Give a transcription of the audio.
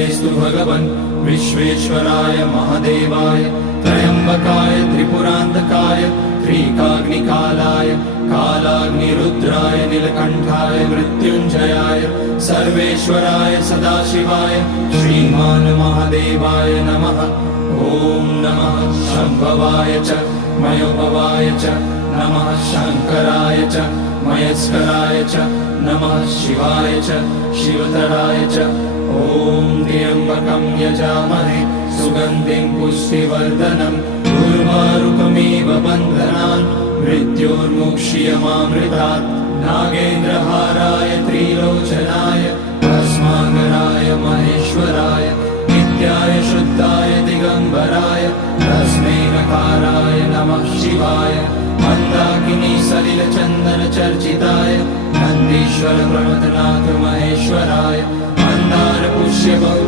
स्तु भगवन् विश्वेश्वराय महादेवाय त्र्यम्बकाय त्रिपुरान्तकाय त्रिकाग्निकालाय कालाग्निरुद्राय नीलकण्ठाय मृत्युञ्जयाय सर्वेश्वराय सदाशिवाय श्रीमान् महादेवाय नमः। ॐ नमः शम्भवाय च मयोभवाय च नमः शङ्कराय च मयस्कराय च नमः शिवाय च शिवतराय च। ॐ त्र्यम्बकं यजामहे सुगन्धिं पुष्टिवर्धनम् उर्वारुकमिव बन्धनान् मृत्योर्मुक्ष्यमामृतात्। नागेन्द्रहाराय त्रिलोचनाय भस्माकराय महेश्वराय नित्याय शुद्धाय दिगम्बराय तस्मै नकाराय नमः शिवाय। मन्दाकिनी सलिलचन्दन चर्चिताय नन्दीश्वर प्रमथनाथ महेश्वराय मंदार पुष्य